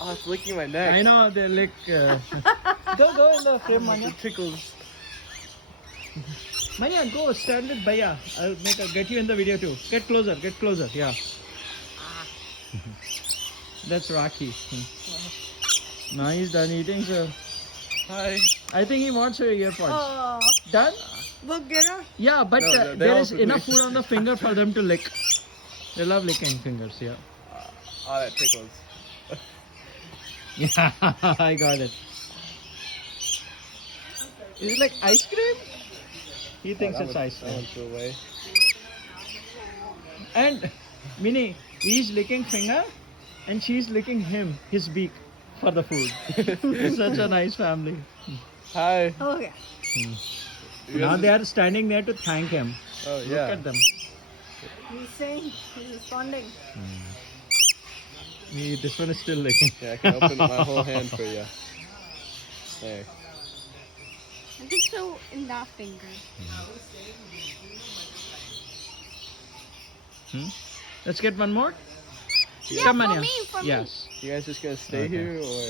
Oh, it's licking my neck. I know they lick. Go in the frame, Manya. It tickles. Manya, go stand with Bhaiya. I'll get you in the video too. Get closer. Yeah. That's Rocky. Now he's done eating, so Hi. I think he wants your earpods. Oh, Done? look, get her. Yeah, but No, they there all is could enough lick. food on the finger for them to lick. They love licking fingers, yeah. Oh, that tickles. Yeah, I got it. Is it like ice cream? He thinks it's ice That cream. one flew away. And Minnie, he's licking finger and she's licking his beak for the food. Such a nice family. Hi. Okay. You Now guys- they are standing there to thank him. Oh, Look yeah. at them. He's saying, he's responding. This one is still licking. Yeah, I can open my whole hand for you. There. I think so in that finger. Let's get one more. Yeah, Come for on, me, for me. Yes. You guys just gonna stay Okay. here or?